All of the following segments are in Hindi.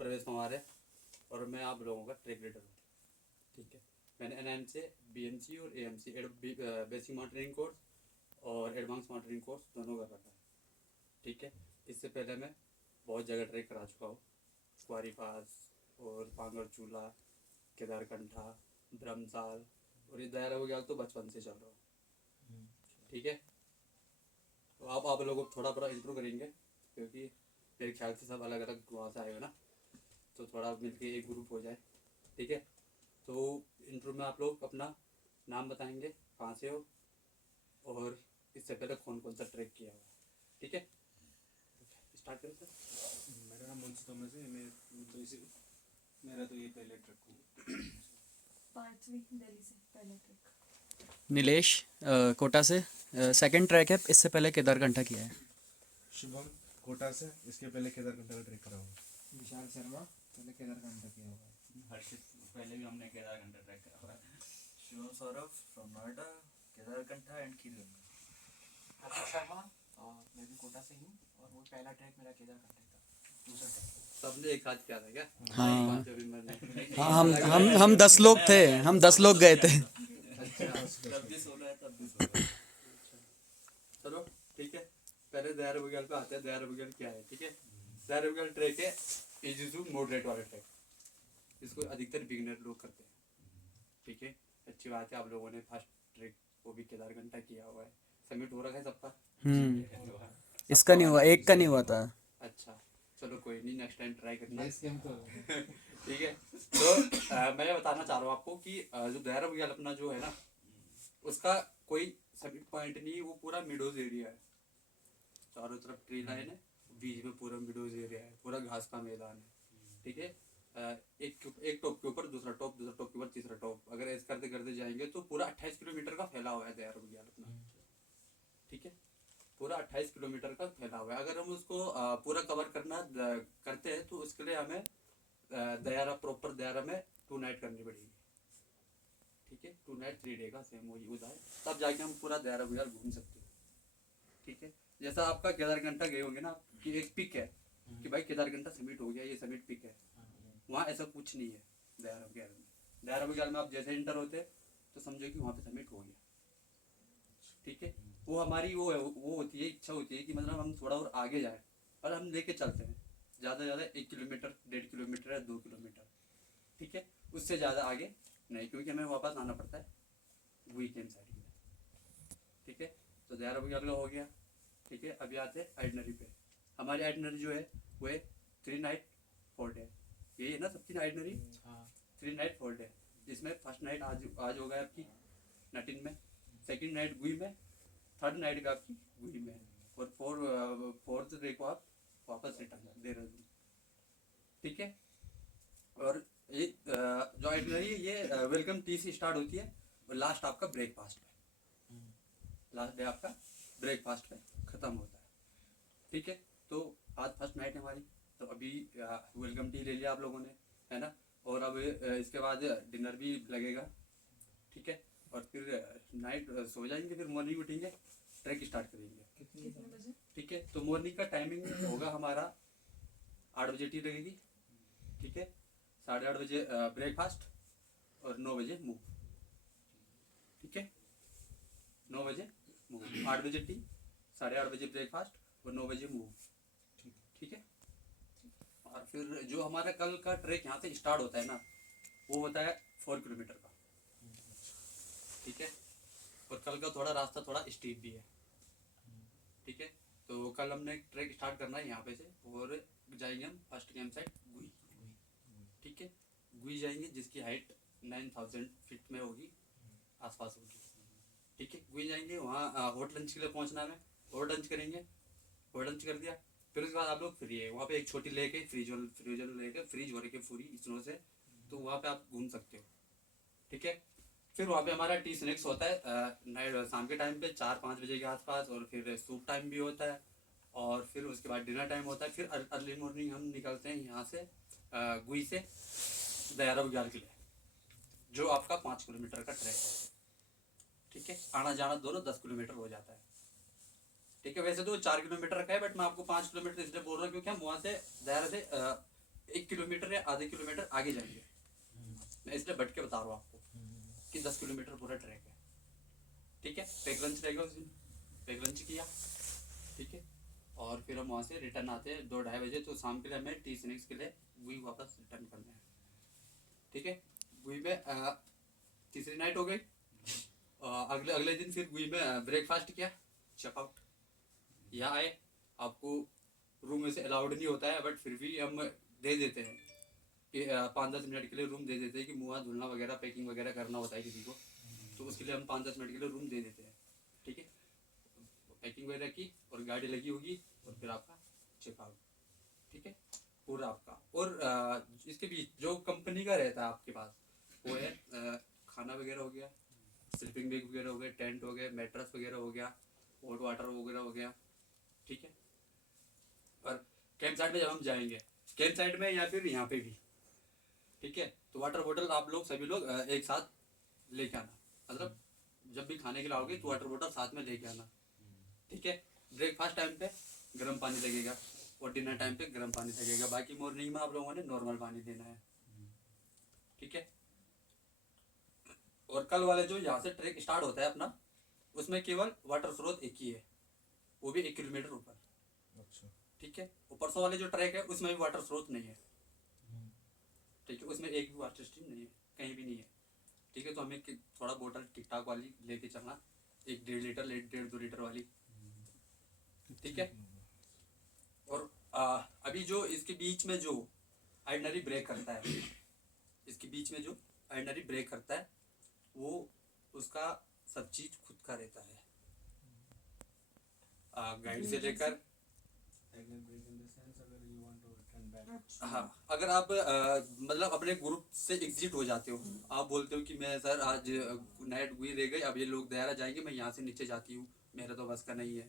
प्रवेश कुमार है और मैं आप लोगों का ट्रैक लीडर हूँ। ठीक है, मैंने एनएन से बीएमसी और एएमसी बेसिक माउंटेनिंग कोर्स और एडवांस माउंटेनिंग कोर्स दोनों कर रखा है। ठीक है, इससे पहले मैं बहुत जगह ट्रैक करा चुका हूँ, कुआरी पास और पांगड़ चूल्हा, केदारकंठा, ब्रह्मताल और ये दायरा हो गया तो बचपन से चल रहा हूँ। ठीक है, तो आप लोगों को थोड़ा बड़ा इंट्रो करेंगे क्योंकि मेरे ख्याल से सब अलग अलग वहाँ से आए हो ना, तो थोड़ा मिलके एक ग्रुप हो जाए। ठीक है, तो इंट्रो में आप लोग अपना नाम बताएंगे, कहाँ से हो और इससे पहले कौन कौन सा ट्रैक किया हुआ। ठीक है, स्टार्ट करें सर। मेरा नाम मुंशी तोमस है। मेरा तो ये पहले ट्रक हूँ। 5वीं दिल्ली से पहला ट्रैक। नीलेश कोटा से सेकंड ट्रैक है, इससे पहले केदारकंठा किया है। शुभम कोटा से, इसके पहले केदारकंठा का ट्रैक करा हूँ। विशाल शर्मा पहले केदारकंठा किया हुआ है। हर्षित पहले भी हमने केदारकंठा ट्रैक करा हुआ है। Shivam Saurabh from Noida, Kedarkantha and Kheerganga. हर्षित शर्मा मैं भी कोटा से ही हूँ और वो पहला ट्रैक मेरा केदारकंठा था, दूसरा ट्रैक। सबने एक साथ किया था क्या? हाँ। जो भी मैंने हाँ, हम 10 लोग थे, हम 10 लोग गए थे। तब भी 16 है, तब भी 16। चलो ठीक है, पहले दायर बुगल पे आते हैं। दायर बुगल क्या है? ठीक है, दायर बुगल ट्रैक है इजुजू मॉडरेट वाला ट्रैक, इसको अधिकतर बिगिनर लोग करते हैं। ठीक है, अच्छी बात है, आप लोगों ने फर्स्ट ट्रैक वो भी केदारकंठा किया हुआ है। सबमिट हो रखा है सबका? इसका नहीं हुआ, एक का नहीं हुआ था। अच्छा चलो कोई नहीं, नेक्स्ट टाइम ट्राई करना। बेस कैंप तो ठीक है, तो मैं ये बताना चाह रहा हूँ आपको कि जो दायरा बुगल अपना जो है ना, उसका कोई सबमिट पॉइंट नहीं है, वो पूरा मिडोज एरिया है। चारों तरफ ट्री लाइन है, बीच में पूरा मिडोज एरिया है, पूरा घास का मैदान है। ठीक है, एक टॉप के ऊपर दूसरा टॉप, दूसरा टॉप के ऊपर तीसरा टॉप, अगर ऐसे करते करते जाएंगे तो पूरा 28 किलोमीटर का फैला हुआ है दायरा बुगल अपना। ठीक है, पूरा 28 किलोमीटर का फैला हुआ है। अगर हम उसको पूरा कवर करते हैं तो उसके लिए हमें दायरा प्रॉपर दायरा में 2 नाइट करनी पड़ेगी। ठीक है, 2 नाइट 3 डे का सेम वही होता है, तब जाके हम पूरा दायरा बुगल घूम सकते हैं। ठीक है, जैसा आपका केदारकंठा गए होंगे ना कि एक पिक है कि भाई केदारकंठा समिट हो गया, ये समिट पिक है। वहाँ ऐसा कुछ नहीं है दायरा बुगल में। दायरा बुगल में आप जैसे इंटर होते तो समझो कि वहाँ पे समिट हो गया। ठीक है, वो हमारी वो होती है, इच्छा होती है कि मतलब हम थोड़ा और आगे जाए, और हम लेके चलते हैं ज़्यादा से ज़्यादा 1 किलोमीटर, 1.5 किलोमीटर या 2 किलोमीटर। ठीक है, उससे ज़्यादा आगे नहीं, क्योंकि हमें वापस आना पड़ता है वीकेंड साइड के लिए। ठीक है, तो दायरा बुगल का हो गया। ठीक है, अभी आते हैं आइटनरी पे। हमारी आइटनरी जो है वो है 3 नाइट 4 डे। यही है ना सबकी आइटनरी? 3 नाइट 4 डे, जिसमें फर्स्ट नाइट आज होगा आपकी नटिन में, सेकंड नाइट गुई में, थर्ड नाइट का आपकी गुई में, और फोर्थ डे को आप वापस रिटर्न देहरादून। ठीक है, और ये जो आइटनरी है ये वेलकम टी से स्टार्ट होती है और लास्ट आपका ब्रेकफास्ट में, लास्ट डे आपका ब्रेकफास्ट में ख़त्म होता है। ठीक है, तो आज फर्स्ट नाइट है हमारी, तो अभी वेलकम टी ले लिया आप लोगों ने, है ना, और अब इसके बाद डिनर भी लगेगा। ठीक है, और फिर नाइट सो जाएंगे, फिर मॉर्निंग उठेंगे, ट्रैक स्टार्ट करेंगे। कितने बजे? ठीक है, तो मॉर्निंग का टाइमिंग होगा हमारा 8 बजे टी लगेगी। ठीक है, 8:30 बजे ब्रेकफास्ट और 9 बजे मूव। ठीक है, 9 बजे मूव, 8 बजे टी, 8:30 बजे ब्रेकफास्ट और 9 बजे मूव। ठीक है, और फिर जो हमारा कल का ट्रैक यहाँ से स्टार्ट होता है ना, वो होता है 4 किलोमीटर का। ठीक है, और कल का थोड़ा रास्ता थोड़ा स्टीप भी है। ठीक है, तो कल हमने ट्रैक स्टार्ट करना है यहाँ पे से, और जाएंगे हम फर्स्ट कैंप साइट गुई। ठीक है, गुई जाएंगे जिसकी हाइट 9000 फीट में होगी, आसपास होगी। ठीक है, गुई जाएंगे, वहाँ हॉट लंच के लिए पहुँचना है, हॉट लंच करेंगे, हॉट लंच कर दिया, फिर उसके बाद आप लोग फ्री है, वहाँ पे एक छोटी लेक है, फ्रीज लेक है, फ्रीज हो रही है पूरी स्नो से, तो वहाँ पे आप घूम सकते हो। ठीक है, फिर वहाँ पे हमारा टी स्नैक्स होता है नाइट शाम के टाइम पे 4-5 बजे के आसपास, और फिर सूप टाइम भी होता है, और फिर उसके बाद डिनर टाइम होता है। फिर अर्ली मॉर्निंग हम निकलते हैं यहाँ से गुई से दायरा बुगल के लिए, जो आपका 5 किलोमीटर का ट्रैक है। ठीक है, आना जाना दोनों 10 किलोमीटर हो जाता है। ठीक है, वैसे तो 4 किलोमीटर का है, बट मैं आपको 5 किलोमीटर इसलिए बोल रहा हूँ क्योंकि हम वहाँ से दायरा से 1 किलोमीटर या आधे किलोमीटर आगे जाएंगे। मैं इसलिए बढ़ के बता रहा हूँ आपको कि 10 किलोमीटर पूरा ट्रैक है। ठीक है, पैक लंच रहेगा उस दिन, पैक लंच किया। ठीक है, और फिर हम वहाँ से रिटर्न आते हैं 2-2:30 बजे। तो शाम के लिए हमें टी स्नैक्स के लिए वही वापस रिटर्न करना है। ठीक है, वही में तीसरी नाइट हो गई। अगले अगले दिन फिर वही में ब्रेकफास्ट किया, चेकआउट। यहाँ आए, आपको रूम में से अलाउड नहीं होता है, बट फिर भी हम दे देते हैं कि 5-10 मिनट के लिए रूम दे देते हैं कि मुँह हाथ धुलना वगैरह, पैकिंग वगैरह करना होता है किसी को, तो उसके लिए हम 5-10 मिनट के लिए रूम दे देते हैं। ठीक है, पैकिंग वगैरह की और गाड़ी लगी होगी और फिर आपका चेकआउट। ठीक है, पूरा आपका। और इसके बीच जो कंपनी का रहता है आपके पास, वो है खाना वगैरह हो गया, स्लीपिंग बैग वगैरह हो गए, टेंट हो गए, मैट्रेस वगैरह हो गया, हॉट वाटर वगैरह हो गया। ठीक है, और कैंप साइट में जब हम जाएंगे, कैंप साइट में या फिर यहाँ पे भी, ठीक है, तो वाटर बोतल आप लोग सभी लोग एक साथ लेके आना। मतलब जब भी खाने के लिए आओगे तो वाटर बोतल साथ में लेके आना। ठीक है, ब्रेकफास्ट टाइम पे गर्म पानी लगेगा और डिनर टाइम पे गर्म पानी लगेगा। बाकी मॉर्निंग में आप लोगों ने नॉर्मल पानी देना है। ठीक है, और कल वाले जो यहाँ से ट्रैक स्टार्ट होता है अपना, उसमें केवल वाटर स्रोत एक ही है, वो भी 1 किलोमीटर ऊपर। अच्छा। ठीक है, और परसों वाले जो ट्रैक है उसमें भी वाटर स्रोत नहीं है। ठीक है, उसमें एक भी वाटर स्ट्रीम नहीं है, कहीं भी नहीं है। ठीक है, तो हमें थोड़ा बोतल ठीक ठाक वाली लेके चलना, 1-1.5 लीटर 1.5-2 लीटर वाली। ठीक है, और अभी जो इसके बीच में जो आइडनरी ब्रेक करता है, इसके बीच में जो आइडनरी ब्रेक करता है, वो उसका सब चीज खुद का रहता है, गाइड से लेकर। Pregnant break in the sense अगर you want to return back. हाँ, अगर आप मतलब अपने ग्रुप से एग्जिट हो जाते हो, आप बोलते हो कि मैं सर आज नाइट हुई रह गई, अब ये लोग दायरा जाएंगे, मैं यहाँ से नीचे जाती हूँ, मेरा तो बस का नहीं है।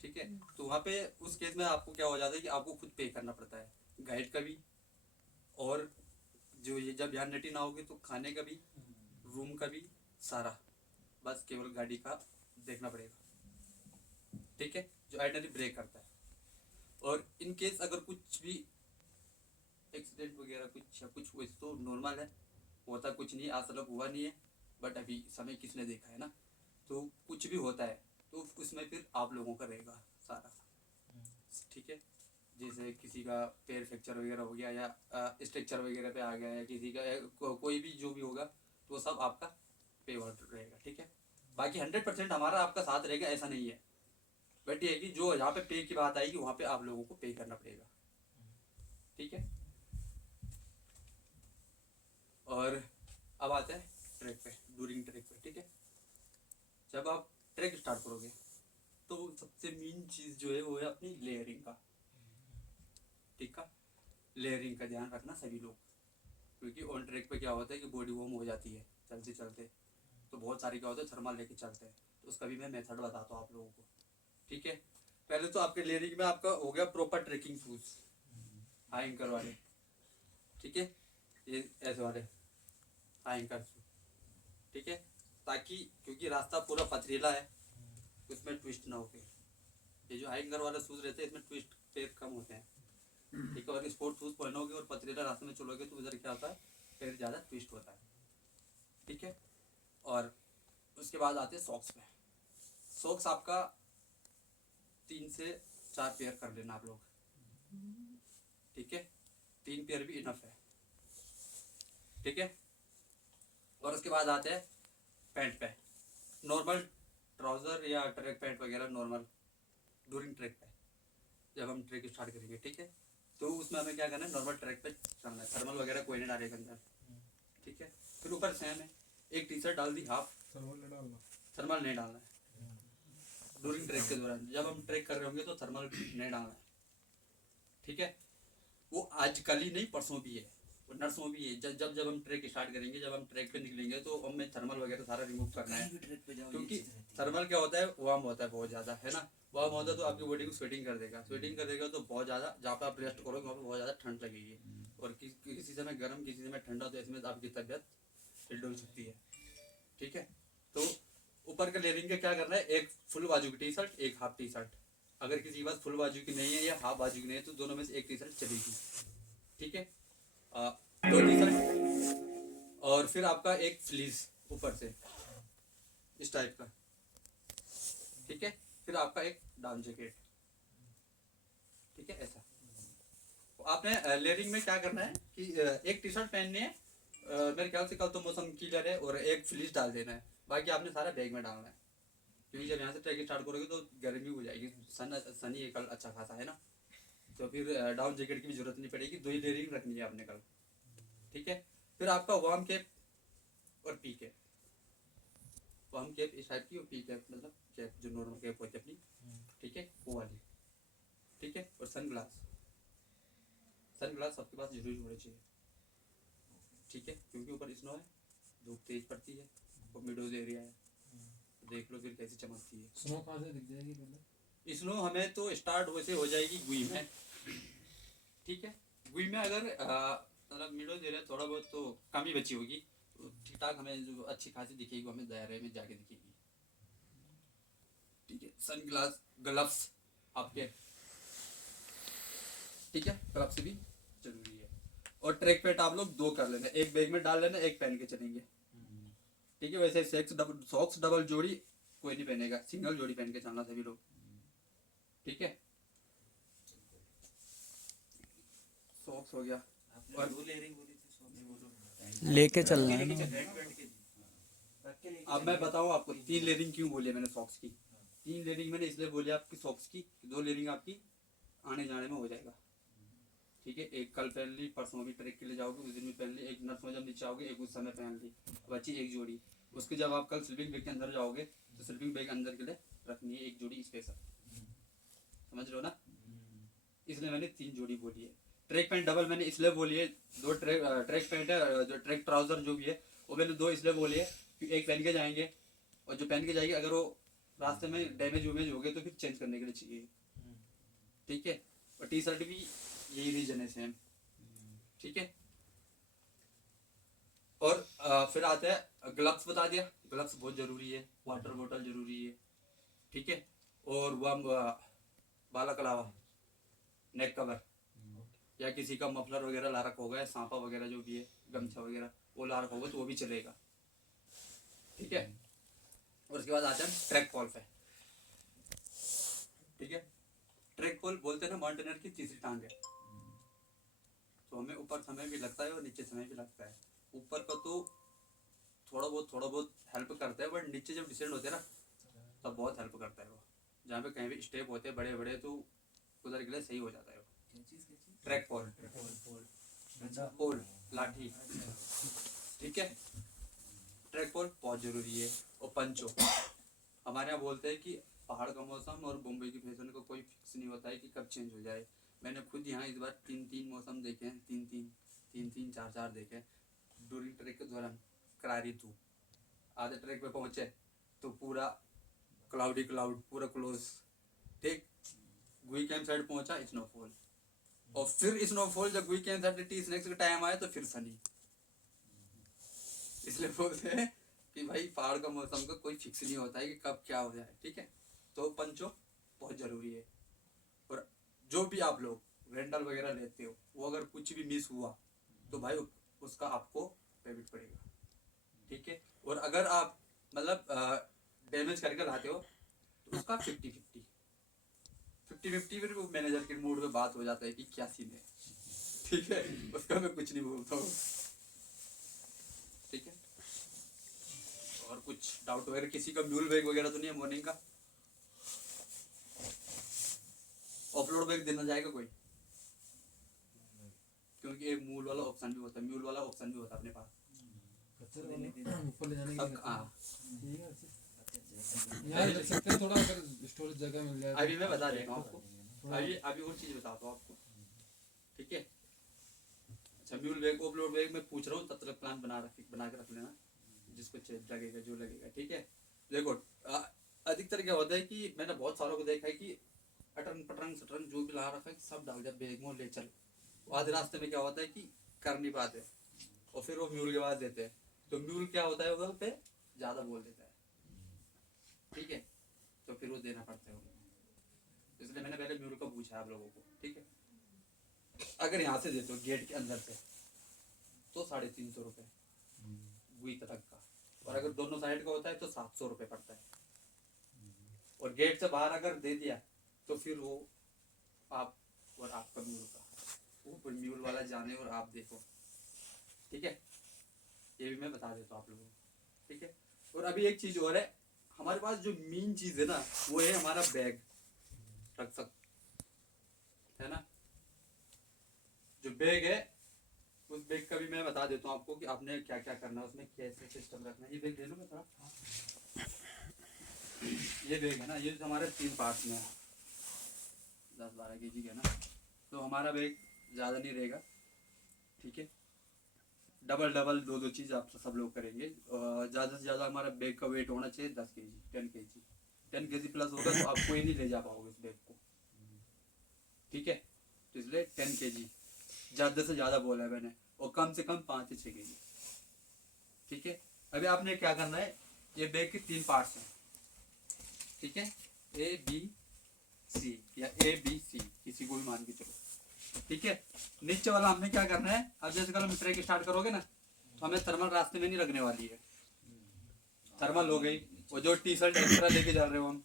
ठीक है, तो वहाँ पे उस केस में आपको क्या हो जाता है कि आपको खुद पे करना पड़ता है, गाइड का भी, और जो ये जब यहाँ नटी ना होगी तो खाने का भी, रूम का भी, सारा। बस केवल गाड़ी का देखना पड़ेगा। ठीक है, जो आइडनरी ब्रेक करता है। और इन केस अगर कुछ भी एक्सीडेंट वगैरह कुछ वैसे तो नॉर्मल है, होता कुछ नहीं, आज तक हुआ नहीं है, बट अभी समय किसने देखा है ना, तो कुछ भी होता है तो उसमें फिर आप लोगों का रहेगा सारा। ठीक है, जैसे किसी का पैर फ्रैक्चर वगैरह हो गया या स्ट्रक्चर वगैरह पे आ गया या किसी का कोई भी जो भी होगा, तो वो सब आपका पे रहेगा। ठीक है, बाकी 100% हमारा आपका साथ रहेगा, ऐसा नहीं है, बट ये है कि जो यहाँ पे पे की बात आएगी वहाँ पे आप लोगों को पे करना पड़ेगा। ठीक है, और अब आते हैं ट्रैक पे, ड्यूरिंग ट्रैक पे। ठीक है, जब आप ट्रैक स्टार्ट करोगे तो सबसे मेन चीज़ जो है वो है अपनी लेयरिंग का। ठीक है, लेयरिंग का ध्यान रखना सभी लोग, क्योंकि ऑन ट्रैक पे क्या होता है कि बॉडी वार्म हो जाती है चलते चलते, तो बहुत सारी क्या होता है थर्मल लेके चलते हैं, तो उसका भी मैं मेथड बताता हूँ आप लोगों को। ठीक है, पहले तो आपके लेयरिंग में आपका हो गया proper trekking shoes, high ankle वाले। ठीक है, ये ऐसे वाले हाई एंकर शूज। ठीक है, ताकि क्योंकि रास्ता पूरा पथरीला है, उसमें ट्विस्ट ना हो के। ये जो हाई एंकर वाला शूज रहते हैं इसमें ट्विस्ट पैर कम होते हैं। ठीक है, और स्पोर्ट शूज पहनोगे और पथरीला रास्ते में चलोगे तो उधर क्या होता है, पैर ज़्यादा ट्विस्ट होता है। ठीक है, और उसके बाद आते हैं सॉक्स पे। सॉक्स आपका 3 से 4 पेयर कर लेना आप लोग। ठीक है, 3 पेयर भी इनफ है। ठीक है, और उसके बाद आते हैं पैंट पे, नॉर्मल ट्राउज़र या ट्रैक पैंट वगैरह नॉर्मल ड्यूरिंग ट्रैक पे जब हम ट्रैक स्टार्ट करेंगे। ठीक है, तो उसमें हमें क्या करना है, नॉर्मल ट्रैक पे चलना है, थर्मल वगैरह कोई नहीं डालेगा अंदर। ठीक है, फिर ऊपर सेम है, एक टी शर्ट डाल दी हाफ, थर्मल नहीं डालना है ड्यूरिंग ट्रैक के दौरान। जब हम ट्रैक कर रहे होंगे तो थर्मल नहीं डालना है। ठीक है, वो आज कल ही नहीं परसों भी है, वो नर्सों भी है। जब हम ट्रैक स्टार्ट करेंगे, जब हम ट्रैक पे निकलेंगे तो हमें थर्मल वगैरह सारा रिमूव करना है, क्योंकि थर्मल क्या होता है, वार्म होता है बहुत ज़्यादा, है ना। वार्म होता है तो आपकी बॉडी को स्वेटिंग कर देगा, स्वेटिंग कर देगा तो बहुत ज़्यादा, जहाँ पे आप रेस्ट करोगे वहाँ पे बहुत ज़्यादा ठंड लगेगी, और किसी समय गर्म किसी समय ठंडा, तो इसमें आपकी तबीयत डल सकती है। ठीक है, तो ऊपर का लेयरिंग का क्या करना है, एक फुल बाजू की टी शर्ट, एक हाफ टी शर्ट। अगर किसी के पास फुल बाजू की नहीं है या हाफ बाजू की नहीं है तो दोनों में से एक टी शर्ट चलेगी। ठीक है, दो टी शर्ट और फिर आपका एक फ्लीस ऊपर से इस टाइप का, ठीक है, फिर आपका एक डाउन जैकेट, ठीक है ऐसा। तो आपने लेयरिंग में क्या करना है कि एक टी शर्ट पहननी है, मेरे ख्याल से कल तो मौसम क्लियर है, और एक फ्लीस डाल देना है, बाकी आपने सारा बैग में डालना है, क्योंकि जब यहाँ से ट्रैक स्टार्ट करोगे तो गर्मी हो जाएगी, सनी है कल अच्छा खासा है ना, तो फिर डाउन जैकेट की भी जरूरत नहीं पड़ेगी, दो ही लेयरिंग रखनी है आपने कल, ठीक है। फिर आपका वार्म कैप और पी कैप, वार्म कैप इस टाइप की और पी कैप मतलब कैप जो नॉर्मल कैप होती है अपनी, ठीक है वो वाली, ठीक है। और सन ग्लास सबके पास जरूर होने चाहिए, ठीक है, क्योंकि ऊपर स्नो है, धूप तेज पड़ती है और मिडोज एरिया है, तो देख लो फिर कैसी चमकती है। स्नो कहाँ से दिख जाएगी पहले? स्नो हमें तो स्टार्ट वैसे हो जाएगी गुई में, ठीक है, गुई में अगर मतलब मिडोज एरिया थोड़ा बहुत तो कम ही बची होगी, तो ठीक ठाक हमें जो अच्छी खासी दिखेगी वो हमें दायरे में जाके दिखेगी, ठीक है। सन ग्लास ग्लव्स आपके, ठीक है, ग्लव्स भी जरूरी है। और ट्रैक पैंट आप लोग दो कर लेना, एक बैग में डाल लेना, एक पहन के चलेंगे, ठीक है। वैसे सॉक्स डबल जोड़ी कोई नहीं पहनेगा, सिंगल जोड़ी पहन के चलना सभी लोग, ठीक है। सॉक्स हो गया, आपने और दो लेयरिंग बोली थी, सो नहीं बोलो लेके चलना है लेके ना। चल रेड पैंट के रख के लेके अब मैं चलेंगे। बताऊं आपको 3 लेयरिंग क्यों बोली है मैंने सॉक्स की। 3 लेयरिंग मैंने इसलिए बोली आपकी सॉक्स की, 2 लेयरिंग आपकी आने जाने में हो जाएगा, ठीक है। एक कल पहन ली, परसों भी ट्रैक के लिए जाओगे उस दिन भी पहन ली, एक नर्स में जब नीचे आओगे एक उस समय पहन ली, बची एक जोड़ी। उसके जब आप कल स्लीपिंग बैग के अंदर जाओगे तो स्लीपिंग बैग अंदर के लिए रखनी है एक जोड़ी स्पेशल, समझ लो ना, इसलिए मैंने 3 जोड़ी बोली है। ट्रैक पैंट डबल मैंने इसलिए बोली है, 2 ट्रैक पैंट है, जो ट्रैक ट्राउजर जो भी है वो मैंने 2 इसलिए बोली है कि एक पहन के जाएंगे, और जो पहन के जाएंगे अगर वो रास्ते में डैमेज वैमेज हो गए तो फिर चेंज करने के लिए चाहिए, ठीक है। और टी शर्ट भी यही रीजन है सेम, ठीक है। और फिर आता है ग्लव्स, बता दिया ग्लव्स बहुत जरूरी है, वाटर बोतल जरूरी है, ठीक है। और वह बाला कलावा नेक कवर, या किसी का मफलर वगैरह ला रखा होगा, सांपा वगैरह जो भी है, गमछा वगैरह वो ला रखा होगा तो वो भी चलेगा, ठीक है। और उसके बाद आते हैं ट्रैक पॉल पे, ठीक है। ट्रैक पॉल बोलते हैं ना माउंटेनर की तीसरी टांग है, तो हमें ऊपर समय भी लगता है और नीचे समय भी लगता है। ऊपर का तो थोड़ा बहुत हेल्प करता है, बट नीचे जब डिसेंड होते हैं ना तब बहुत हेल्प करता है वो, जहाँ पे कहीं भी स्टेप होते हैं बड़े बड़े तो उधर के लिए सही हो जाता है वो। ट्रैक पॉल, पोल लाठी, ठीक है। ट्रैक पॉल बहुत जरूरी है। और पंचो, हमारे यहाँ बोलते हैं कि पहाड़ का मौसम और मुंबई की फैशन का कोई फिक्स नहीं होता है कि कब चेंज हो जाए। मैंने खुद यहाँ इस बार 3 मौसम देखे हैं, 3 4 देखे ड्यूरिंग ट्रैक के दौरान। करारी धूप, आधे ट्रैक पे पहुंचे तो पूरा क्लाउड पूरा क्लोज, ठीक। गुई कैंप साइड पहुंचा स्नोफॉल, और फिर स्नोफॉल जब गुई कैंप साइड टी स्नैक्स का टाइम आया तो फिर सनी। इसलिए बोलते हैं कि भाई पहाड़ का मौसम का कोई फिक्स नहीं होता है कि कब क्या हो जाए, ठीक है। तो पंचो बहुत जरूरी है। और जो भी आप लोग रेंटल वगैरह लेते हो वो अगर कुछ भी मिस हुआ तो भाई उसका आपको पेमेंट पड़ेगा, ठीक है। और अगर आप मतलब डैमेज करके लाते हो तो उसका 50-50 फिर वो मैनेजर के मूड में बात हो जाता है कि क्या सीन है, ठीक है। उसका मैं कुछ नहीं बोलता हूँ, ठीक है। और कुछ डाउट वगैरह किसी का म्यूल बैग वगैरह तो नहीं है मॉर्निंग का? ऑफलोड बैग देना जाएगा कोई? क्योंकि एक मूल वाला ऑप्शन भी होता है, म्यूल वाला ऑप्शन भी होता है अपने पास। ऊपर ले जाने सब हाँ, यहाँ रख सकते हैं, थोड़ा अगर स्टोरेज जगह मिल जाए। अभी मैं बता देता हूँ आपको, अभी और चीज बताता हूँ आपको, ठीक है। अच्छा म्यूल बैग ऑफलोड बैग मैं पूछ रहा हूँ, तब तक प्लान बना के रख लेना, जिसको लगेगा जो लगेगा, ठीक है। देखो अधिकतर क्या होता है कि मैंने बहुत सारों को देखा है कि अटरंग पटरंग सटरंग जो भी ला रखा है सब डाल दिया बैग में ले चल। आधे रास्ते में क्या होता है कि कर नहीं पाते और फिर वो म्यूल के पास देते हैं, तो म्यूल क्या होता है वहाँ पे ज़्यादा बोल देता है, ठीक है। तो फिर वो देना पड़ता है उनको, इसलिए मैंने पहले म्यूल का पूछा आप लोगों को, ठीक है। अगर यहाँ से देते हो गेट के अंदर से तो 350 रुपये वही तक का, और अगर दोनों साइड का होता है तो 700 रुपये पड़ता है। और गेट से बाहर अगर दे दिया तो फिर वो आप और आपका म्यूल का, वो म्यूल वाला जाने और आप देखो, ठीक है। ये भी मैं बता देता हूँ आप लोगों को, ठीक है। और अभी एक चीज़ और है, हमारे पास जो मेन चीज़ है ना वो है हमारा बैग, रख सकते है ना, जो बैग है उस बैग का भी मैं बता देता हूँ आपको कि आपने क्या क्या करना है उसमें, कैसे सिस्टम रखना है। ये बैग ले लो मैं थोड़ा, ये बैग है ना, ये हमारे 3 पार्ट्स में है, 10-12 kg का ना, तो हमारा बैग ज़्यादा नहीं रहेगा, ठीक है। डबल 2 चीज़ आप सब लोग करेंगे, ज़्यादा से ज़्यादा हमारा बैग का वेट होना चाहिए 10 kg, 10 kg प्लस होगा तो आप कोई नहीं ले जा पाओगे इस बैग को, ठीक है। तो इसलिए 10 kg ज़्यादा से ज़्यादा बोला है मैंने, और कम से कम 5 से 6 kg, ठीक है। अभी आपने क्या करना है, ये बैग के 3 पार्ट्स हैं, ठीक है, ABC या ABC किसी को भी मान के चलो, ठीक है। नीचे वाला हमने क्या करना है, अब जैसे कल हम ट्रैक स्टार्ट करोगे ना तो हमें थर्मल रास्ते में नहीं रखने वाली है, थर्मल हो गई, और जो टी शर्ट एक्स्ट्रा लेके चल रहे हो हम,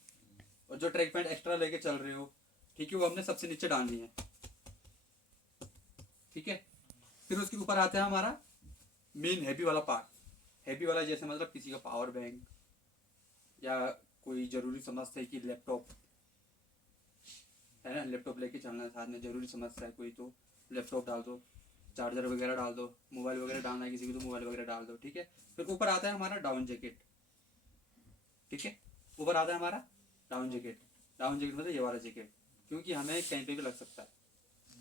और जो ट्रैक पैंट एक्स्ट्रा लेके चल रहे हो, ठीक है, वो हमने सबसे नीचे डालनी है, ठीक है। फिर उसके ऊपर आता है हमारा मेन हैवी वाला पार्ट, हैवी वाला जैसे मतलब किसी का पावर बैंक या कोई जरूरी समझता है कि लैपटॉप है ना, लैपटॉप लेके चलना है साथ में, जरूरी समझता है कोई तो लैपटॉप डाल दो, चार्जर वगैरह डाल दो, मोबाइल वगैरह डालना है किसी को तो मोबाइल वगैरह डाल दो, ठीक है। फिर ऊपर आता है हमारा डाउन जैकेट, ठीक है, ऊपर आता है हमारा डाउन जैकेट, डाउन जैकेट मतलब ये वाला जैकेट, क्योंकि हमें कहीं पे भी लग सकता है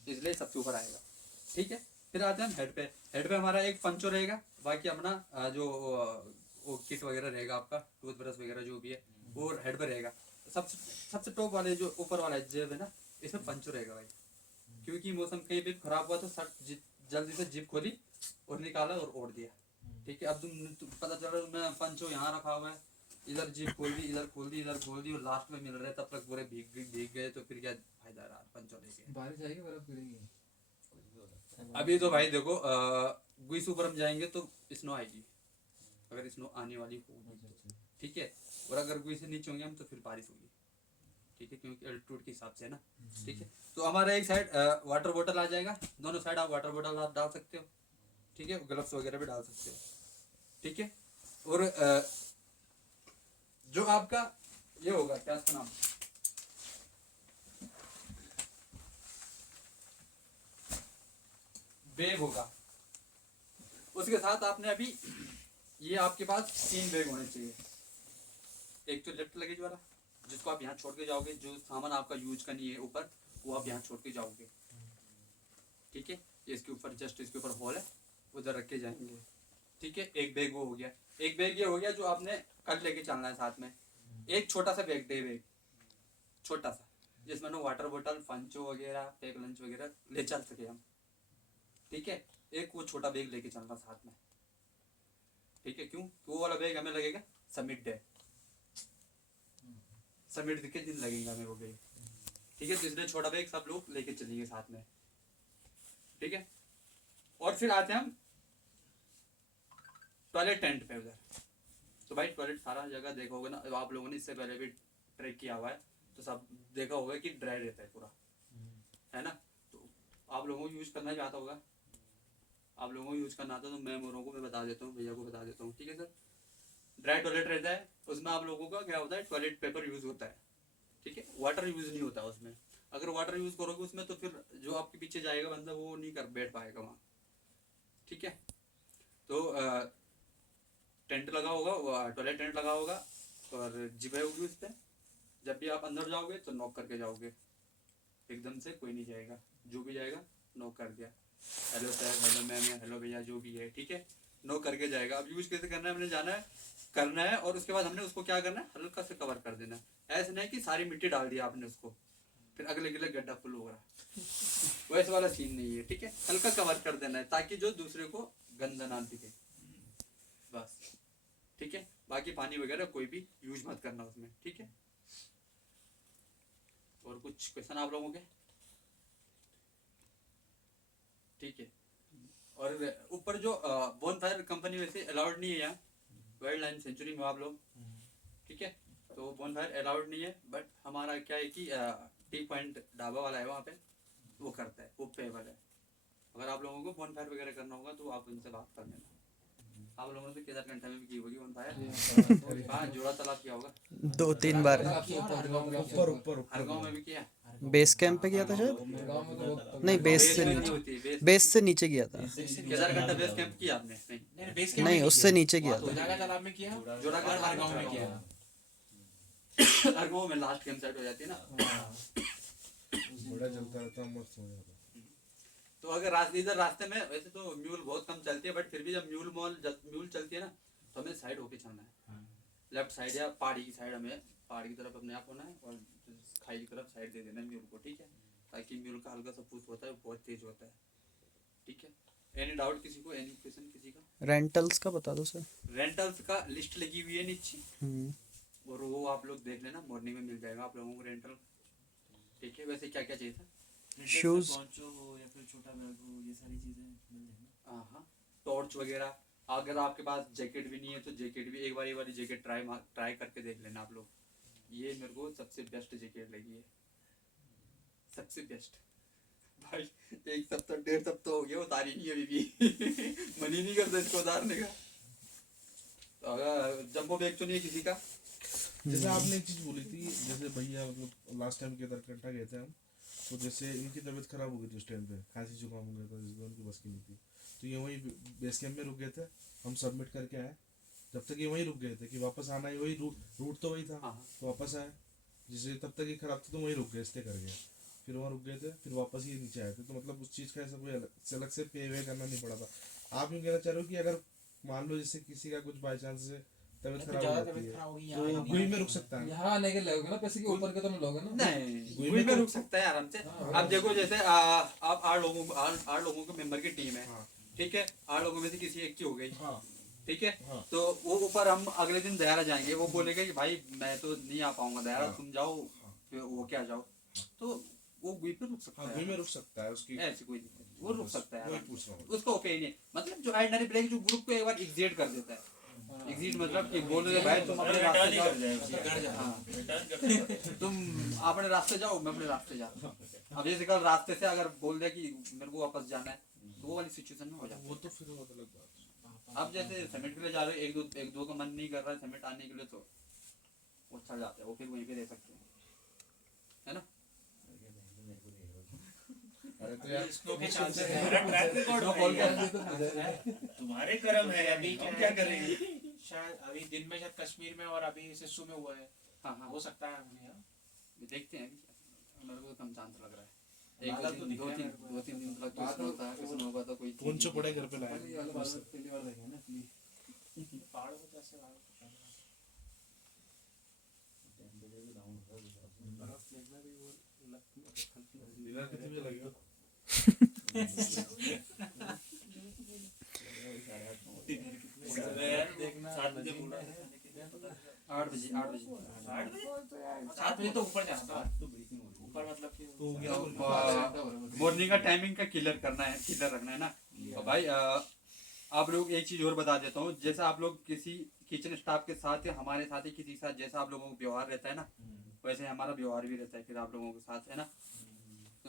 इसलिए सबसे ऊपर आएगा, ठीक है। फिर आते हैं हेड पे, हेड पे हमारा एक पंचो रहेगा, बाकी अपना जो वो किट वगैरह रहेगा आपका, टूथब्रश वगैरह जो भी है वो हेड पे रहेगा। सबसे टॉप वाले जो ऊपर वाला जेब है ना, इसमें पंचो रहेगा भाई, क्योंकि मौसम कहीं भी खराब हुआ तो शर्ट जल्दी से जिप खोली और निकाला और ओढ़ दिया, ठीक है। अब तुम पता चल रहा है मैं पंचो यहाँ रखा हुआ है, इधर जिप खोल दी, इधर खोल दी, इधर खोल दी, और लास्ट में मिल रहे तब तक पूरे भीग गए, तो फिर क्या फायदा रहा पंचो लेके। बारिश आएगी, बर्फ गिरेगी। अभी तो भाई देखो गुई सुपर हम जाएंगे तो स्नो आएगी, अगर स्नो आने वाली होगी तो, ठीक है। और अगर गुई से नीचे होंगे हम तो फिर बारिश होगी, ठीक है, क्योंकि एल्टीट्यूड के हिसाब से है ना, ठीक है। तो हमारा एक साइड वाटर बॉटल आ जाएगा, दोनों साइड आप वाटर बॉटल आप डाल सकते हो, ठीक है, ग्लव्स वगैरह भी डाल सकते हो, ठीक है। और जो आपका ये होगा क्या इसका नाम, बैग होगा, उसके साथ आपने अभी ये आपके पास 3 बैग होने चाहिए, एक तो लेफ्ट लगेज वाला जिसको आप यहाँ छोड़ के जाओगे, जो सामान आपका यूज का नहीं है ऊपर वो आप यहाँ छोड़ के जाओगे, ठीक है। इसके ऊपर जस्ट इसके ऊपर होल है, उधर रख के जाएंगे, ठीक है। एक बैग वो हो गया, एक बैग ये हो गया जो आपने कल लेके चलना है साथ में। एक छोटा सा बैग, डे बैग छोटा सा, जिसमें ना वाटर बोतल, पंचो वगैरह, पैक लंच वगैरह ले चल सके हम, ठीक है। एक वो छोटा बैग लेके चलना साथ में, ठीक है। क्यों, वो वाला बैग हमें लगेगा समिट डे, समिट के दिन लगेगा हमें वो बैग, ठीक है। तो इसलिए छोटा बैग सब लोग लेके चलेंगे साथ में, ठीक है। और फिर आते हैं हम टॉयलेट टेंट पे उधर। तो भाई टॉयलेट सारा जगह देखा होगा ना, आप लोगों ने इससे पहले भी ट्रेक किया हुआ है तो सब देखा होगा कि ड्राई रहता है पूरा, है ना। तो आप लोगों को यूज करना भी आता होगा, आप लोगों को यूज करना आता है तो मैं मोरों को मैं बता देता हूँ, भैया को बता देता हूँ, ठीक है सर। ड्राई टॉयलेट रहता है, उसमें आप लोगों का क्या होता है, टॉयलेट पेपर यूज होता है, ठीक है, वाटर यूज नहीं होता उसमें। अगर वाटर यूज करोगे उसमें तो फिर जो आपके पीछे जाएगा बंदा वो नहीं कर बैठ पाएगा वहाँ, ठीक है। तो टेंट लगा होगा, टॉयलेट टेंट लगा होगा और जिप होगी उस पर। जब भी आप अंदर जाओगे तो नॉक करके जाओगे, एकदम से कोई नहीं जाएगा, जो भी जाएगा नॉक कर दिया, हेलो सर, हेलो मैम, या हेलो भैया जो भी है, ठीक है, नॉक करके जाएगा। अब यूज कैसे करना है, हमने जाना है करना है, और उसके बाद हमने उसको क्या करना है, हल्का से कवर कर देना है। ऐसे नहीं कि सारी मिट्टी डाल दिया आपने उसको फिर अगले गिले गड्ढा फुल हो रहा, वैसे वाला सीन नहीं है, ठीक है। हल्का कवर कर देना है ताकि जो दूसरे को गंदा ना दिखे, बस, ठीक है। बाकी पानी वगैरह कोई भी यूज मत करना उसमें, ठीक है। और कुछ क्वेश्चन आप लोगों के? ठीक है। और ऊपर जो बोनफायर कंपनी वैसे अलाउड नहीं है यहाँ वाइल्ड लाइन सेंचुरी में आप लोग, ठीक है। तो बोनफायर अलाउड नहीं है, बट हमारा क्या है कि टी पॉइंट ढाबा वाला है वहाँ पे, वो करता है, वो पेबल है। अगर आप लोगों को बोनफायर वगैरह करना होगा तो आप उनसे बात कर लेना। आप लोगों ने तो केदारकंठा में भी की होगी बोनफायर, हाँ जोड़ा तालाब किया होगा, 2-3 बार ऊपर ऊपर हर गाँव में भी किया। बेस कैंप पे किया था शायद, नहीं बेस से नहीं नीचे, होती, बेस से नीचे किया था, केदारकंठा बेस कैंप किया आपने? नहीं, नहीं बेस कैंप नहीं उससे नीचे किया था। जोड़ा तालाब में किया, जोड़ा और हर गांव में किया। हर गाँव में लास्ट कैंप साइट हो जाती है ना। बड़ा चलता रहता है, मस्त हो जाता है। तो अगर इधर रास्ते में वैसे तो म्यूल बहुत कम चलती है, बट फिर भी जब म्यूल चलती है ना तो हमें साइड होके चलना है, लेफ्ट साइड या पहाड़ी की साइड, हमें पहाड़ी की तरफ अपने आप होना है और खाई की तरफ साइड दे देना है म्यूल को, ठीक है। ताकि म्यूल का हल्का सा पूछ होता है वो बहुत तेज होता है, ठीक है। एनी डाउट किसी को, एनी क्वेश्चन किसी का? रेंटल्स का बता दो सर। रेंटल्स का लिस्ट लगी हुई है नीचे, हम्म, और वो आप लोग देख लेना, मॉर्निंग में मिल जाएगा आप लोगों को रेंटल, ठीक है। वैसे क्या क्या चाहिए था? शूज, पहुंचो हो या फिर छोटा बैग हो, ये सारी चीजें मिल जाएंगी। हाँ, टॉर्च वगैरह। अगर आपके पास जैकेट भी नहीं है तो जैकेट भी एक बार ये वाली जैकेट ट्राई करके देख लेना आप लोग। ये मेरे को सबसे बेस्ट जैकेट लगी है, सबसे बेस्ट भाई। एक सप्ताह 1.5 सप्ताह हो गया उतारी नहीं अभी भी मन ही नहीं करता इसको उतारने का। तो अगर जम्बो बैग तो नहीं है किसी का? जैसे आपने एक चीज बोली थी, जैसे भैया मतलब लास्ट टाइम केदारकंठा गए थे हम, तो जैसे इनकी तबीयत खराब हो गई थी उस टाइम पे, खांसी जुकाम हो गया था जिसमें उनकी बस की नहीं थी, तो ये वहीं बेस कैंप में रुक गए थे, हम सबमिट करके आए। जब तक ये वहीं रुक गए थे कि वापस आना ही वही रूट तो वही था, हाँ। तो वापस आए। जैसे तब तक ये खराब थी तो वहीं रुक गए, स्टे कर गए, फिर वहाँ रुक गए थे, फिर वापस ही नीचे आए थे। तो मतलब उस चीज़ का ऐसा कोई अलग से पे वे करना नहीं पड़ा था। आप यूँ कहना चाह रहे हो कि अगर मान लो जैसे किसी का कुछ बाई चांस से तबीयत खराब हो जाती है तो गुई में रुक सकता है? यहाँ आने के लोगे ना, पैसे के ऊपर के तो नहीं लोगे ना। नहीं, गुई में रुक सकता है आराम से। अब देखो जैसे आप 8 लोगों के मेंबर की टीम है, हाँ। ठीक है। 8 लोगों में से किसी एक की हो गई, हाँ ठीक है। हाँ। तो वो ऊपर हम अगले दिन दयारा जाएंगे, वो बोलेगा कि भाई मैं तो नहीं आ पाऊंगा दयारा, हाँ। तुम जाओ, फिर वो क्या जाओ, तो वो गुई पे रुक सकता हाँ, है। गुई में रुक सकता है उसकी, ऐसी कोई दिक्कत नहीं, वो रुक सकता है वही आराम से। पूछ रहा हूँ। उसका ओपिनियन मतलब जो ऑर्डिनरी ब्रेक जो ग्रुप को एक बार एग्जिट कर देता है, एग्जिट मतलब कि बोल रहे भाई तुम अपने रास्ते जाओ, हाँ तुम अपने रास्ते जाओ, मैं अपने रास्ते जाता हूँ। अब जैसे कल रास्ते से अगर बोल दिया कि मेरे को वापस जाना है, तो वो वाली सिचुएशन में हो जाता है। वो तो फिर बहुत अलग बात है। अब जैसे समिट के लिए जा रहे हो, एक दो का मन नहीं कर रहा है समिट आने के लिए, तो वो चल जाता है, वो फिर वहीं पे रह सकते हैं, है ना। अरे तो यार इसको भी चांसेस है, मेरा ट्रैक रिकॉर्ड कॉल कर तुम्हारे कर्म है, अभी हम क्या करेंगे। शायद अभी दिन में शायद कश्मीर में और अभी सिस्सू में हुआ है, हाँ हाँ हो सकता है हमें यहाँ। देखते हैं अभी, मेरे को कम चांस लग रहा है। बादल तो दिख रहा है दो तीन दिन तक कुछ होता है, कुछ नहीं होगा तो कोई कौन से पड़े घर पे लाए? पहली बार देखे ना इसलिए पहाड़ों में जैसे डिनर कितने बजे लगेगा? देखना 7 बजे बोला 8 बजे 7 बजे तो ऊपर जाना था, ऊपर मतलब कि तो 11 मॉर्निंग का टाइमिंग का किलर करना है, किलर रखना है ना। तो भाई आप लोग एक चीज और बता देता हूँ, जैसा आप लोग किसी किचन स्टाफ के साथ या हमारे साथ ही किसी के साथ जैसा आप लोगों का व्यवहार रहता है ना, वैसे हमारा व्यवहार भी रहता है फिर आप लोगों के साथ, है ना।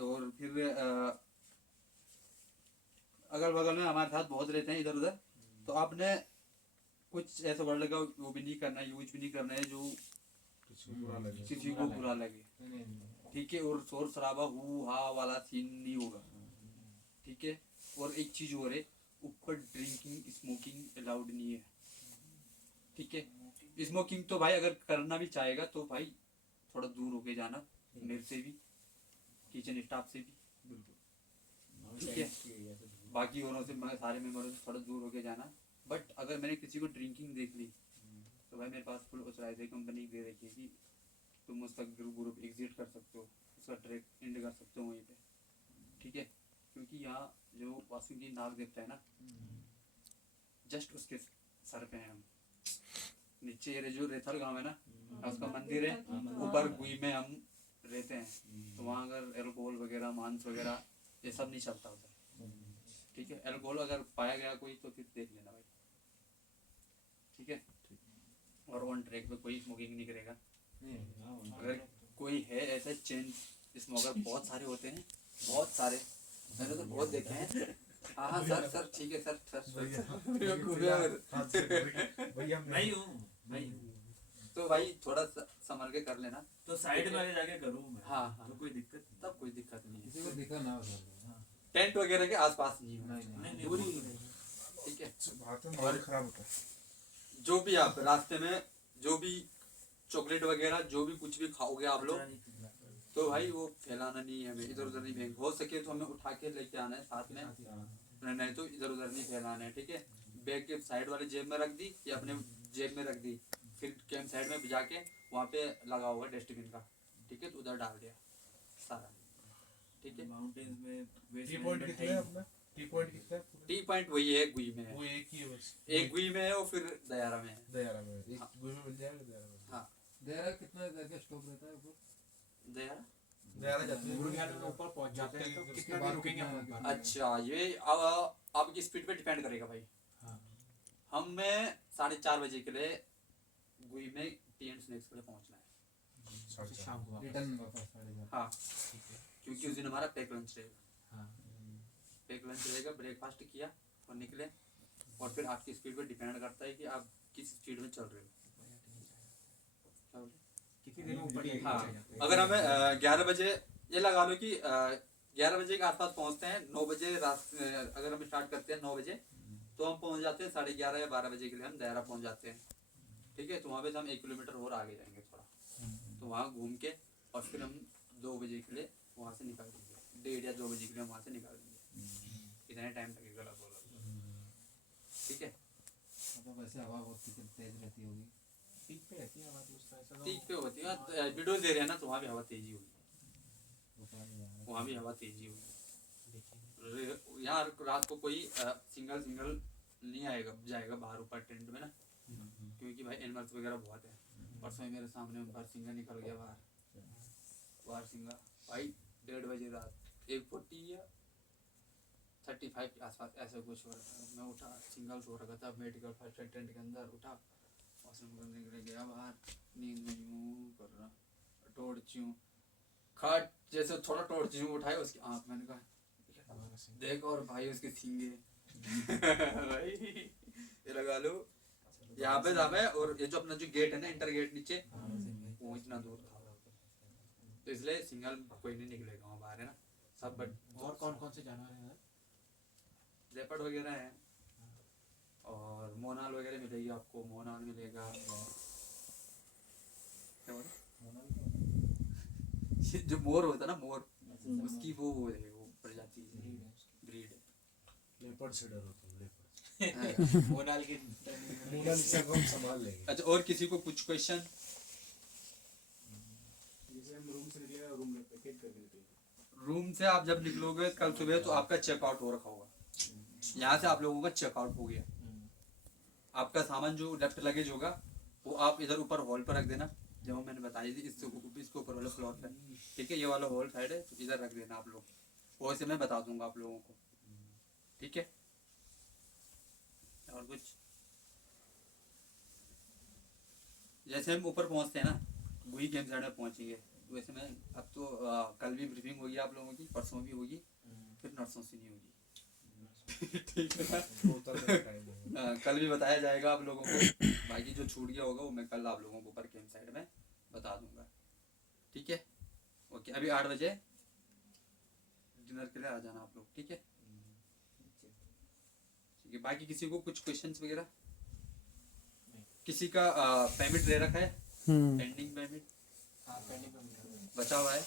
और फिर अगल बगल में हमारे साथ बहुत रहते हैं इधर उधर, तो आपने कुछ ऐसा वर्ड का वो भी नहीं करना है, यूज भी नहीं करना है जो किसी को बुरा लगे, ठीक है। और शोर शराबा हु हा वाला सीन नहीं होगा, ठीक है। और एक चीज और है, ऊपर ड्रिंकिंग स्मोकिंग अलाउड नहीं है, ठीक है। स्मोकिंग तो भाई अगर करना भी चाहेगा तो भाई थोड़ा दूर होके जाना, मेरे से भी, किचन स्टाफ से भी, ठीक है। बाकी औरों से सारे मेंबरों से थोड़ा दूर होके जाना। बट अगर मैंने किसी को ड्रिंकिंग देख ली तो भाई मेरे पास फुल ऑथराइज कंपनी दे रखी है कि तुम उसका ग्रुप एग्जिट कर सकते हो, उसका ट्रैक एंड कर सकते हो वहीं पे, ठीक है। क्योंकि यहाँ जो वासुकी नाग देवता है ना, जस्ट उसके सर पे हैं हम, नीचे ये जो रेथल गांव है ना, उसका मंदिर है, ऊपर गुई में हम रहते हैं। तो वहाँ अगर एल्कोहल वगैरह मांस वगैरह ये सब नहीं चलता उधर, ठीक है, अल्कोहल अगर पाया गया कोई तो फिर देख लेना भाई, ठीक है। और ऑन ट्रैक पे कोई स्मोकिंग नहीं करेगा। अगर कोई है ऐसा चेन स्मोकर बहुत सारे होते हैं, बहुत सारे, मैंने तो बहुत देखे हैं। हाँ हाँ सर सर ठीक है सर भैया मैं ही हूँ, मैं ही हूँ। तो भाई थोड़ा संभल के कर लेना। तो साइड में आगे जाके करूँ मैं। हाँ, हाँ। तो कोई दिक्कत नहीं। तब कोई दिक्कत नहीं किसी है। को दिखा ना हो सर। टेंट वगैरह के आसपास नहीं होना नहीं, चाहिए, नहीं, दूरी नहीं। में, ठीक है। बात है, माहौल खराब होता है। जो भी आप रास्ते में जो भी चॉकलेट वगैरह जो भी कुछ भी खाओगे आप लोग, तो भाई वो फैलाना नहीं है, हमें इधर उधर नहीं फेंक, हो सके तो हमें उठा के लेके आना है साथ में, नहीं तो इधर उधर नहीं फैलाना है, ठीक है। बैग के साइड वाले जेब में रख दी या अपने जेब में रख दी, फिर कैंप साइड में भिजा के वहाँ पे लगा होगा डस्टबिन का, ठीक है, तो उधर डाल दिया सारा, ठीक है। माउंटेन्स में टी पॉइंट कितने है अपना? टी पॉइंट कितना है? टी पॉइंट वही है, गुई में है, वो एक ही है बस। एक गुई में है और फिर दयारा में है। दयारा में एक हाँ। गुई में मिल जाएगा दयारा में। हाँ देरा कितना करके स्टॉप रहता है ऊपर? दयारा, दयारा जाते हैं। गुड़गांव में ऊपर पहुंच जाते हैं तो उसके कितना बाद देर रुकेंगे कितना- वहाँ पे? अच्छा ये आपकी स्पीड पे डिपेंड करेगा भाई। हाँ। हमें 4:30 बजे के लिए गुई में टी एंड स्नैक्स के लिए पहुंचना है। साढ़े चार। शाम को वापस। रिटर्न वापस 4:30। हाँ, ठीक है। क्योंकि उस दिन हमारा पैक लंच रहेगा, हाँ। पैक लंच रहेगा, ब्रेकफास्ट किया और निकले, और फिर आपकी स्पीड पे डिपेंड करता है कि आप किस स्पीड में चल रहे हो। क्या बोले? कितनी देर में ऊपर जाएंगे? हाँ, अगर हमें 11 बजे, ये लगा लो कि 11 बजे के आसपास पहुंचते हैं, 9 बजे अगर हम स्टार्ट करते हैं 9 बजे, तो हम पहुंच जाते हैं 11:30 या 12 बजे के लिए हम दायरा पहुंच जाते हैं, ठीक है। तो वहाँ पे से हम 1 किलोमीटर और आगे जाएंगे थोड़ा, तो वहाँ घूम के और फिर हम 2 बजे के लिए वहाँ से निकल देंगे, 1:30 या 2 बजे के लिए वहाँ से निकल देंगे, इतने टाइम लगेगा लगभग, ठीक है। मतलब वैसे हवा बहुत तेज रहती होगी। पीक पे रहती है हवा तो उसका ऐसा तो- ठीक पे होती है विंडोज एरिया ना, तो वहाँ भी हवा तेजी होगी, दोपहर में जाना। वहाँ भी हवा तेजी होगी। देखिए। यहाँ रात को कोई सिंगल नहीं आएगा जाएगा बाहर ऊपर टेंट में ना, क्योंकि भाई एनिमल्स वगैरह बहुत है। परसों ही मेरे सामने बारहसिंगा निकल गया बारहसिंगा भाई 1:30 बजे रात, 1:40 या 35 के आसपास ऐसा कुछ हो रहा था। मैं उठा, सिंगल सो रखा था मेडिकल फर्स्ट एड टेंट के अंदर, उठा वॉशरूम करने के लिए गया बाहर, नींद में यूं कर रहा, टोर्च्यूं खाट जैसे थोड़ा टोर्च्यूं उठाए उसकी आँख, मैंने कहा देख, और भाई उसके सींगे भाई ये लगा लो यहाँ पे जावे, और ये जो अपना जो गेट है ना, इंटर गेट नीचे, वो इतना दूर था, तो इसलिए सिंगल कोई नहीं निकलेगा वहाँ बाहर, है ना सब। बट और कौन कौन से जानवर हैं? लेपर्ड वगैरह है, और मोनाल वगैरह मिलेगी आपको, मोनाल मिलेगा, क्या बोला? ये जो मोर होता है ना, मोर, उसकी वो है, वो प्रजाति ब्रीड है। लेपर्ड से डरो तुम, लेपर्ड। मोनाल के मोनालिसा को हम संभाल लेंगे। अच्छा, और किसी को कुछ क्वेश्चन? जैसे हम रूम से निकले, रूम में पैकेट कर देते हैं। रूम से आप जब निकलोगे कल सुबह, तो आपका चेकआउट हो रखा होगा, यहाँ से आप लोगों का चेकआउट हो गया, आपका सामान जो लेफ्ट लगेज होगा वो आप इधर ऊपर हॉल पर रख देना, जो मैंने बताई थी, इसके ऊपर वाले फ्लोर पे, ठीक है। ये वाला हॉल साइड है, तो इधर रख देना आप लोग, वो से मैं बता दूंगा आप लोगों को, ठीक है। और कुछ, जैसे हम ऊपर पहुंचते हैं ना, वही कैंप साइड में पहुंचेंगे, वैसे मैं अब तो कल भी ब्रीफिंग होगी आप लोगों की, परसों भी होगी, फिर नर्सों से नहीं होगी ठीक है ना। उतरने का टाइम होगा। कल भी बताया जाएगा आप लोगों को, बाकी जो छूट गया होगा वो मैं कल आप लोगों को ऊपर कैंप साइड में बता दूंगा, ठीक है। ओके, अभी 8 बजे डिनर के लिए आ जाना आप लोग, ठीक है। ठीक है, बाकी किसी को कुछ क्वेश्चंस वगैरह? किसी का पेमेंट ले रखा है, पेंडिंग पेमेंट हाँ, पेंडिंग पे मिल रहा है। बचा हुआ है?